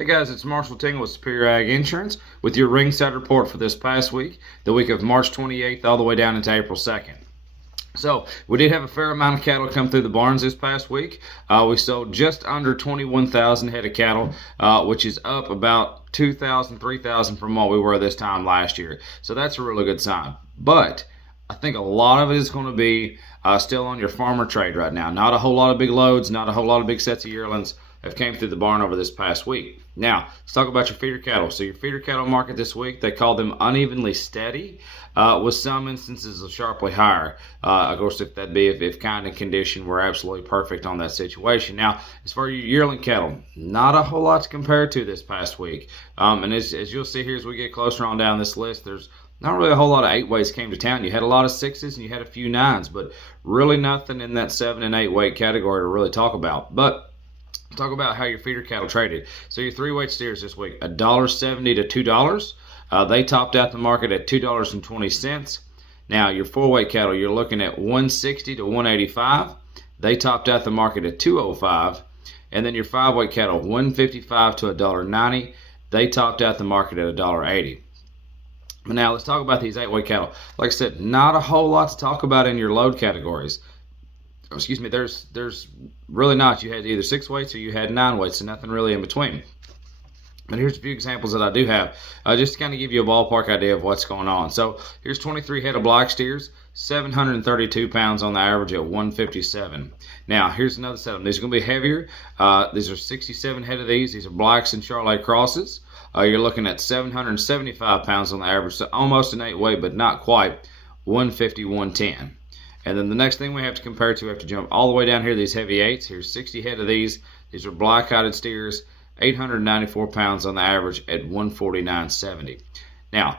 Hey guys, it's Marshall Tingle with Superior Ag Insurance with your Ringside report for this past week, the week of March 28th all the way down into April 2nd. So we did have a fair amount of cattle come through the barns this past week. We sold just under 21,000 head of cattle, which is up about 2,000, 3,000 from what we were this time last year. So that's a really good sign. But I think a lot of it is going to be still on your farmer trade right now. Not a whole lot of big loads, not a whole lot of big sets of yearlings have came through the barn over this past week. Now, let's talk about your feeder cattle. So your feeder cattle market this week, they call them unevenly steady, with some instances of sharply higher. Of course, if that be if kind of condition were absolutely perfect on that situation. Now, as far as your yearling cattle, not a whole lot to compare to this past week. And as you'll see here as we get closer on down this list, there's not really a whole lot of 8-weights came to town. You had a lot of 6s and you had a few 9s, but really nothing in that 7 and 8 weight category to really talk about. But talk about how your feeder cattle traded. So your 3-weight steers this week, $1.70 to $2. They topped out the market at $2.20. Now your 4-weight cattle, you're looking at $1.60 to $1.85. They topped out the market at $2.05. And then your 5-weight cattle, $1.55 to $1.90. They topped out the market at $1.80. But now let's talk about these 8-weight cattle. Like I said, not a whole lot to talk about in your load categories. Excuse me, there's really not. You had either 6-weights or you had 9-weights, and nothing really in between. And here's a few examples that I do have, just to kind of give you a ballpark idea of what's going on. So here's 23 head of black steers, 732 pounds on the average at 157. Now here's another set of them. These are going to be heavier. These are 67 head of these. These are blacks and Charolais crosses. You're looking at 775 pounds on the average, so almost an 8-weight, but not quite, 150, 110. And then the next thing we have to compare to, we have to jump all the way down here, these heavy 8s. Here's 60 head of these. These are black-hided steers, 894 pounds on the average at 149.70. Now,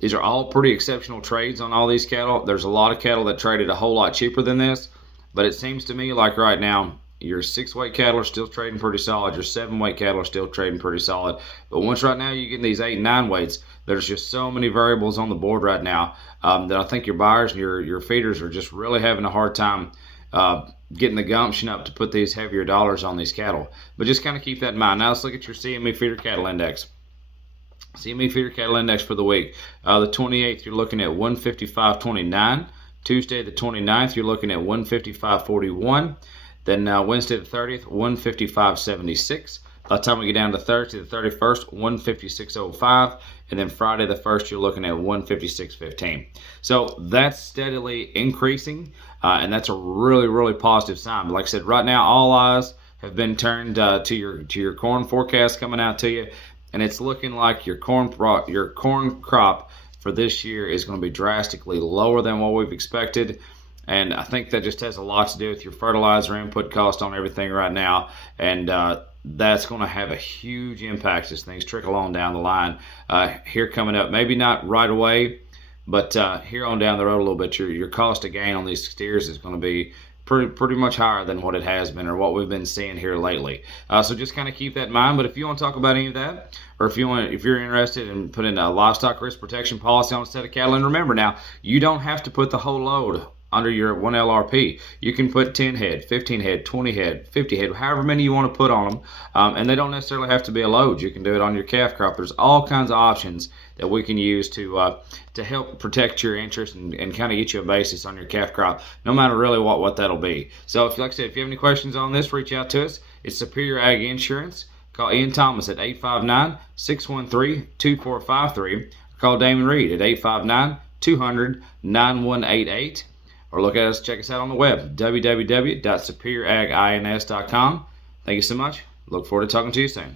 these are all pretty exceptional trades on all these cattle. There's a lot of cattle that traded a whole lot cheaper than this, but it seems to me like right now, your 6-weight cattle are still trading pretty solid. Your 7-weight cattle are still trading pretty solid. But once right now you get these 8 and 9-weights, there's just so many variables on the board right now that I think your buyers and your feeders are just really having a hard time getting the gumption up to put these heavier dollars on these cattle. But just kind of keep that in mind. Now let's look at your CME feeder cattle index. CME feeder cattle index for the week. The 28th, you're looking at 155.29. Tuesday the 29th, you're looking at 155.41. Then Wednesday the 30th, 155.76. By the time we get down to Thursday the 31st, 156.05. And then Friday the 1st, you're looking at 156.15. So that's steadily increasing, and that's a really, really positive sign. But like I said, right now all eyes have been turned to your corn forecast coming out to you, and it's looking like your corn crop for this year is going to be drastically lower than what we've expected. And I think that just has a lot to do with your fertilizer input cost on everything right now. And that's going to have a huge impact as things trickle on down the line here coming up. Maybe not right away, but here on down the road a little bit, your cost of gain on these steers is going to be pretty much higher than what it has been or what we've been seeing here lately. So just kind of keep that in mind. But if you want to talk about any of that, or if you're interested in putting a livestock risk protection policy on a set of cattle, and remember now, you don't have to put the whole load under your 1 LRP. You can put 10 head, 15 head, 20 head, 50 head, however many you want to put on them. And they don't necessarily have to be a load. You can do it on your calf crop. There's all kinds of options that we can use to help protect your interest and kind of get you a basis on your calf crop, no matter really what that'll be. So if, like I said, if you have any questions on this, reach out to us. It's Superior Ag Insurance. Call Ian Thomas at 859-613-2453. Call Damon Reed at 859-200-9188. Or check us out on the web, www.superioragins.com. Thank you so much. Look forward to talking to you soon.